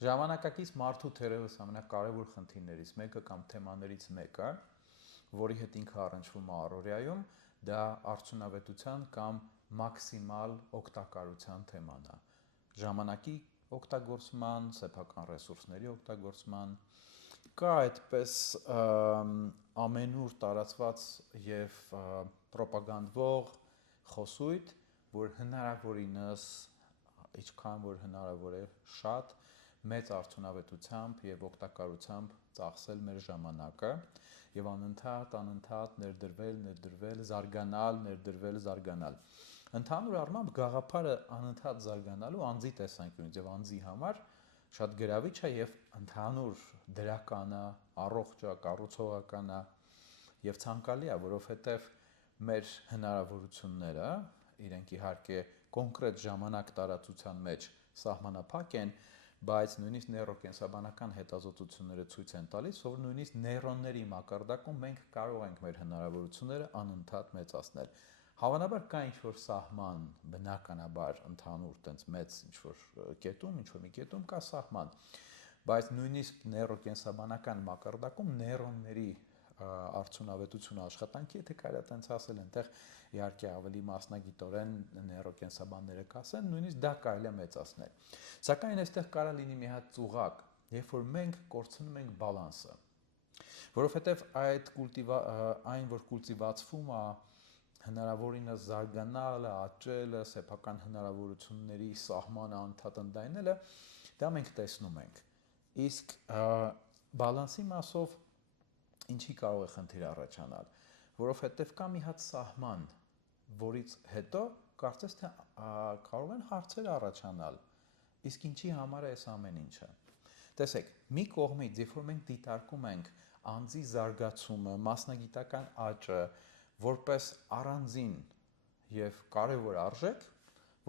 Ժամանակակից մարդու թերևս ամենակարևոր խնդիրներից մեկը կամ թեմաներից մեկը, որի հետ ինքը առնչվում է առօրյայում, դա արդյունավետության կամ մաքսիմալ օգտակարության թեման է։ Ժամանակի օգտագործման, սեփական ռեսուրսների օգտագործման, կա այդպես ամենուր տարածված եւ ռոպագանդվող խոսույթ, որ հնարավորինս ինչքան որ հնարավոր է շատ մեծ արդյունավետությամբ եւ օգտակարությամբ ծախսել մեր ժամանակը եւ անընդհատ ներդրվել, զարգանալ։ Ընդհանուր առմամբ գաղափարը անընդհատ զարգանալու անձի տեսանկյունից եւ անձի համար շատ գրավիչ է եւ ընդհանուր դրական է, առողջ է, կառուցողական է եւ ցանկալի է, որովհետեւ մեր հնարավորությունները իրենք իհարկե կոնկրետ ժամանակ տարածության մեջ սահմանափակ են, բայց նույնիսկ նեյրոկենսաբանական հետազոտությունները ցույց են տալիս, որ նույնիսկ նեյրոնների մակարդակում մենք կարող ենք մեր հնարավորությունները անընդհատ մեծացնել։ Հավանաբար կա ինչ-որ սահման, բնականաբար ընդհանուր տենց մեծ ինչ-որ մի կետում կա սահման, բայց նույնիսկ նեյրոկենսաբանական մակարդակում նեյրոնների արդյունավետությունը աշխատանքի, եթե կարելի է տենց ասել, այնտեղ իհարկե ավելի մասնագիտորեն նեյրոկենսաբանները կասեն, նույնիսկ դա կարելի է մեծացնել։ Սակայն այստեղ կարա լինի մի հատ ծուղակ, երբ որ մենք կորցնում ենք բալանսը, որովհետև այն, որ կուլտիվացվում է հնարավորինս զարգանալը, աճելը, սեփական հնարավորությունների սահմանը անդադար ընդլայնելը, դա մենք տեսնում ենք։ Իսկ բալանսի մասով ինչի կարող է խնդիր առաջանալ, որովհետև կա մի հատ սահման, որից հետո կարծես թե կարող են հարցեր առաջանալ, իսկ ինչի համար է այս ամեն ինչը։ Տեսեք, մի կողմից, երբ որ մենք դիտարկում ենք անձի զարգացումը, մասնագիտական աճը, որպես առանձին եւ կարեւոր արժեք,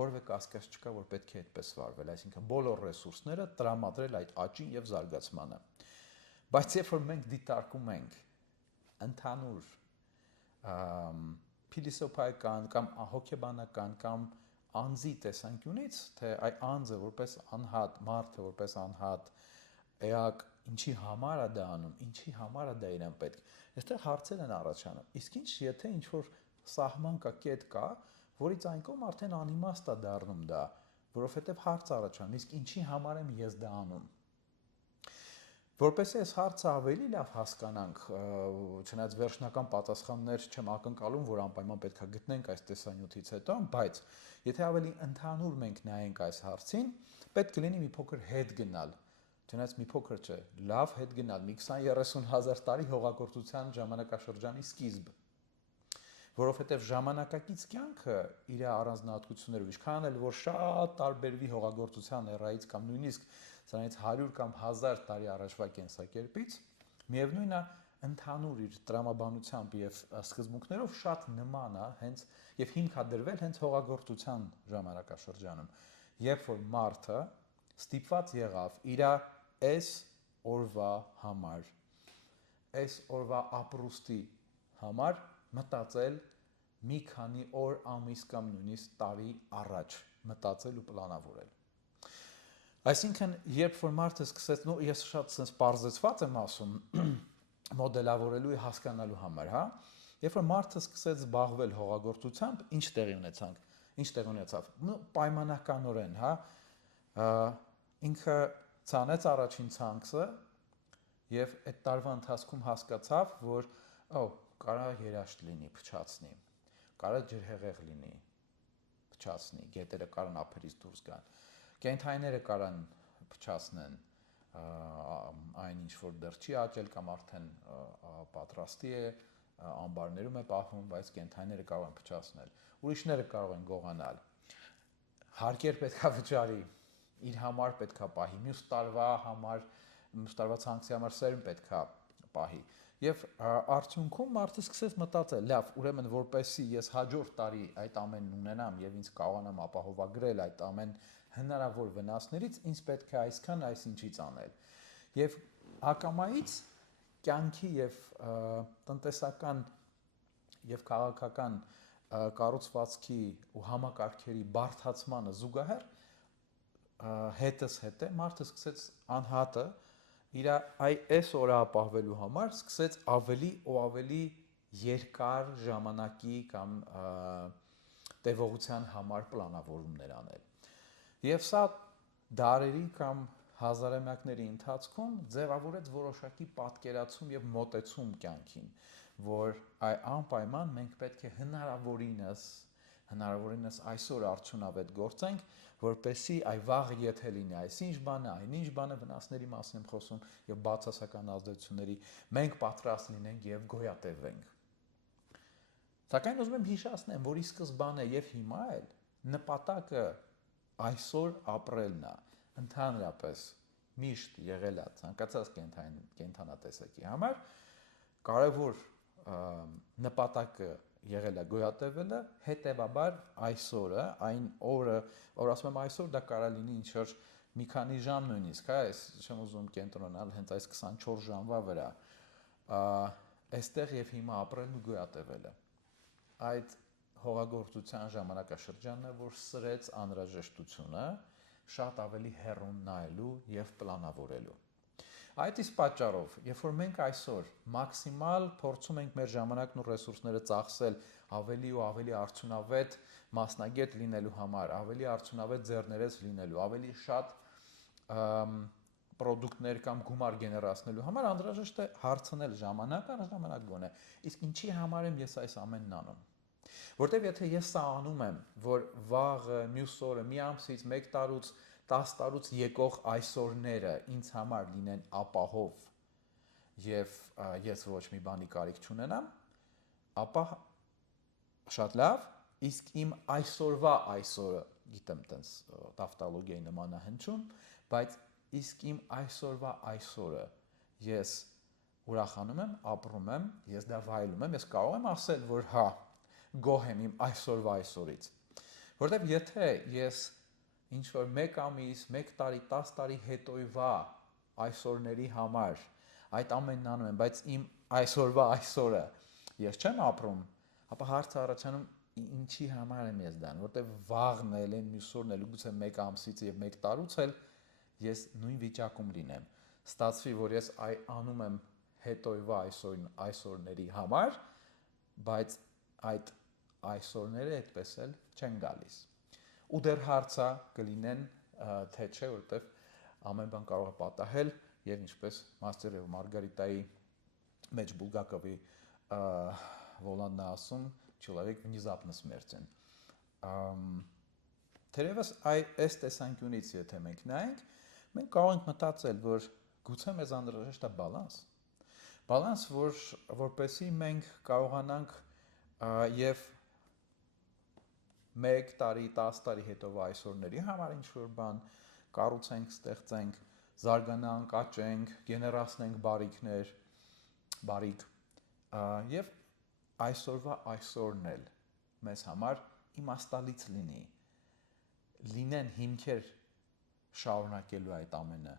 որևէ կասկած չկա, որ պետք է այդպես վարվել, այսինքն բոլոր ռեսուրսները տրամադրել այդ աճին եւ զարգացմանը։ Բայց երբ որ մենք դիտարկում ենք ընդհանուր փիլիսոփայական կամ հոգեբանական կամ անձի տեսանկյունից, թե այ անձը որպես անհատ, մարդը որպես անհատ էակ, ինչի համար է դա անում, ինչի համար է դա իրեն պետք, այստեղ հարցեր են առաջանում։ Իսկ ինչ եթե ինչ-որ սահման կա, կետ կա, որից այն կողմ արդեն անիմաստ է դառնում դա, որովհետև հարց առաջանում, իսկ ինչի համար եմ ես դա անում։ Որպես այս հարցը ավելի լավ հասկանանք, չնայած վերջնական պատասխաններ չեմ ակնկալում, որ անպայման պետք է գտնենք այս տեսանյութից հետո, բայց եթե ավելի ընդհանուր մենք նայենք այս հարցին, պետք կլինի մի փոքր հետ գնալ, չնայած մի փոքր չէ, լավ հետ գնալ, մի 20-30 հազար տարի հողագործության ժամանակաշրջանի սկիզբ, որովհետև ժամանակակից կյանքը իր առանձնահատկություններով, ինչքան էլ որ շատ տարբերվի հողագործության էրայից կամ նույնիսկ սրանից 100 կամ 1000 տարի առաջվա կենսակերպից, միևնույն է ընդհանուր իր տրամաբանությամբ եւ սկզբունքներով շատ նման է հենց եւ հիմք է դրվել հենց հողագործության ժամանակաշրջանում, երբ որ մարդը ստիպված եղավ իր այս օրվա համար, այս օրվա ապրուստի համար մտածել մի քանի օր, ամիս կամ նույնիսկ տարի առաջ, մտածել ու պլանավորել։ Այսինքն, երբ որ մարդը սկսեց, ես շատ sense պարզեցված եմ ասում, մոդելավորելու ու հասկանալու համար, հա, երբ որ մարդը սկսեց զբաղվել հողագործությամբ, ինչ տեղի ունեցավ, պայմանականորեն, հա, ինքը ցանեց առաջին ցանքսը եւ այդ տարվա ընթացքում հասկացավ, որ կարա երաշտ լինի, փչացնի, կարա ջրհեղեղ լինի, փչացնի, գետերը կարան ափերից դուրս գան, կենդանիները կարան փչացնեն այն ինչ որ դեռ չի աճել կամ արդեն պատրաստի է, ամբարներում է պահվում, բայց կենդանիները կարող են փչացնել, ուրիշները կարող են գողանալ, հարկեր պետքա վճարի, իր համար պետքա պահի, մյուս տարվա ցանքսի համար սերմ պետքա պահի։ Եվ արդյունքում մարդը սկսեց մտածել, լավ, ուրեմն որպեսզի ես հաջորդ տարի այդ ամենն ունենամ եւ ինձ կարողանամ ապահովագրել այդ ամեն հնարավոր վնասներից, ինձ պետք է այսքան այսինչից անել։ Եվ հակամայից կյանքի եւ տնտեսական եւ քաղաքական կառուցվածքի ու համակարգերի բարդացմանը զուգահեռ հետս հետ է, մարդը սկսեց անհատը իր այս օրը ապահովելու համար սկսեց ավելի ու ավելի երկար ժամանակի կամ տևողության համար պլանավորումներ անել։ Եվ սա դարերի կամ հազարամյակների ընթացքում ձևավորեց որոշակի պատկերացում եւ մոտեցում կյանքին, որ անպայման մենք պետք է հնարավորինս այսօր արդյունավետ գործենք, որպեսզի վաղը եթե լինի այսինչ բանը, այնինչ բանը վնասների մասին եմ խոսում եւ բացասական ազդեցությունների, մենք պատրաստ լինենք եւ գոյատևենք։ Սակայն ուզում եմ հիշեցնեմ, որ ի սկզբանե եւ հիմա էլ նպատակը այսօր ապրելն է, ընդհանրապես միշտ եղել է ցանկացած կենթանատեսակի համար կարևոր նպատակը եղել է գոյատևելը, հետևաբար այսօրը, այն օրը, որ ասում եմ այսօր, դա կարա լինի ինչ-որ մի քանի ժամ նույնիսկ, այս չեմ ուզում կենտրոնալ հենց այս 24 ժամվա վրա, այստեղ եւ հիմա ապրելն ու գոյատևելը։ Այդ հողագործության ժամանակաշրջանն է, որ սրեց անհրաժեշտությունը շատ ավելի հեռուն նայելու եւ պլանավորելու։ Այդ իսկ պատճառով, երբ որ մենք այսօր մաքսիմալ փորձում ենք մեր ժամանակն ու ռեսուրսները ծախսել ավելի ու ավելի արդյունավետ մասնագետ լինելու համար, ավելի արդյունավետ ձեռներեց լինելու, ավելի շատ պրոդուկտներ կամ գումար գեներացնելու համար, անհրաժեշտ է հարցնել ժամանակ առ ժամանակ գոնե, իսկ ինչի համար եմ ես այս ամենն անում։ Որտեւ եթե ես սա անում եմ, որ վաղը, մյուս օրը, մի ամսից, 1 տարուց, 10 տարուց եկող այսօրները ինձ համար լինեն ապահով եւ ես ոչ մի բանի կարիք չունենամ, ապա շատ լավ, իսկ իմ այսօրվա այսօրը, գիտեմ տենց տավտոլոգիայի նման է հնչում, բայց իսկ իմ այսօրվա այսօրը ես ուրախանում եմ, ապրում եմ, ես դա վայելում եմ, ես կարող եմ ասել, որ հա, գոհ եմ իմ այսօրվա այսօրից։ Որտեւ եթե ես ինչ որ 1 ամիս, 1 տարի, 10 տարի հետոյվա այսօրների համար այդ ամենն անում եմ, բայց իմ այսօրվա այսօրը ես չեմ ապրում, ապա հարցը առաջանում ինչի համար եմ ես դան, որտեվ վաղն էլ են մյուս օրն էլ գուցե 1 ամսից եւ 1 տարուց էլ ես նույն վիճակում լինեմ։ Ստացվի, որ ես անում եմ հետոյվա այսօրների համար, բայց այդ այսօրները այդպես էլ չեն գալիս։ Ու դեռ հարցա կլինեն թե չէ, որտեվ ամեն բան կարող է պատահել եւ ինչպես Մաստեր եւ Մարգարիտայի մեջ Բուլգակովի Վոլանն ասում, человек внезапно смертен։ Թերևս այս տեսանկյունից եթե մենք նայենք, մենք կարող ենք մտածել, որ գուցե մեզ անհրաժեշտ է բալանս, որպեսզի մենք կարողանանք եւ 1 տարի, 10 տարի հետո այսօրների համար ինչ-որ բան կառուցենք, ստեղծենք, զարգանանք, աճենք, գեներացնենք բարիք եւ այսօրվա այսօրն էլ մեզ համար իմաստալից լինեն հիմքեր շարունակելու այդ ամենը,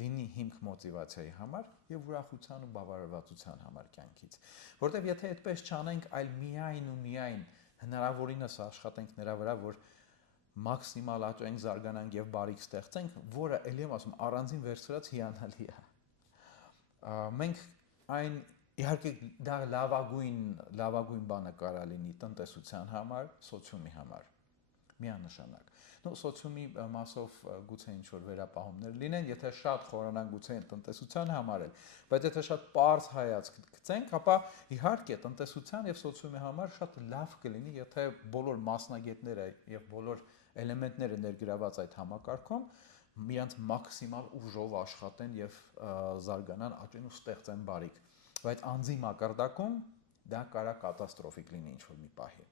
լինի հիմք մոտիվացիայի համար եւ ուրախության ու բավարարվածության համար կյանքից։ Որտեւ եթե այդպես չանենք, այլ միայն հնարավորինս աշխատենք նրա վրա, որ մաքսիմալ աճենք, զարգանանք եւ բարիք ստեղծենք, որը ելի եմ ասում, առանձին վերցրած հիանալի է։ Մենք այն իհարկե դա լավագույն բանը կարա լինի տնտեսության համար, սոցիումի համար, միանշանակ։ Սոցիումի մասով գուցե ինչ-որ վերապահումներ լինեն, եթե շատ խորանան գուցե տնտեսության համար էլ, բայց եթե շատ պարզ հայացք գցենք, ապա իհարկե տնտեսության եւ սոցիումի համար շատ լավ կլինի, եթե բոլոր մասնագետները եւ բոլոր էլեմենտները ներգրաված այդ համակարգում միանց մաքսիմալ ուժով աշխատեն եւ զարգանան, աճեն ու ստեղծեն բարիք։ Բայց անձի մակարդակում դա կարա կատաստրոֆիկ լինի ինչ-որ մի պահի։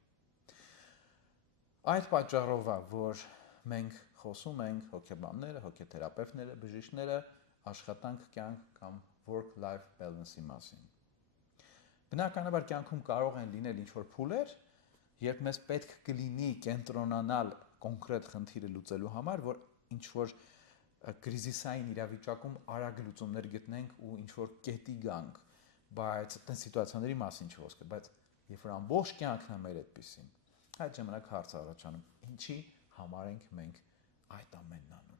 Այդ պատճառով է, որ մենք խոսում ենք հոգեբանները, հոգեթերապևտները, բժիշկները աշխատանք կյանք կամ work-life balance-ի մասին։ Բնականաբար կյանքում կարող են լինել ինչ-որ փուլեր, երբ մեզ պետք կլինի կենտրոնանալ կոնկրետ խնդիրը լուծելու համար, որ ինչ-որ կրիզիսային իրավիճակում արագ լուծումներ գտնենք ու ինչ-որ կետի գանք, բայց այդպես սիտուացիաների մասին չխոսքը, բայց երբ որ ամբողջ կյանքն է մեր այդպեսին, այդ ժամանակ հարց առաջանում, ինչի համար ենք մենք այդ ամենն անում։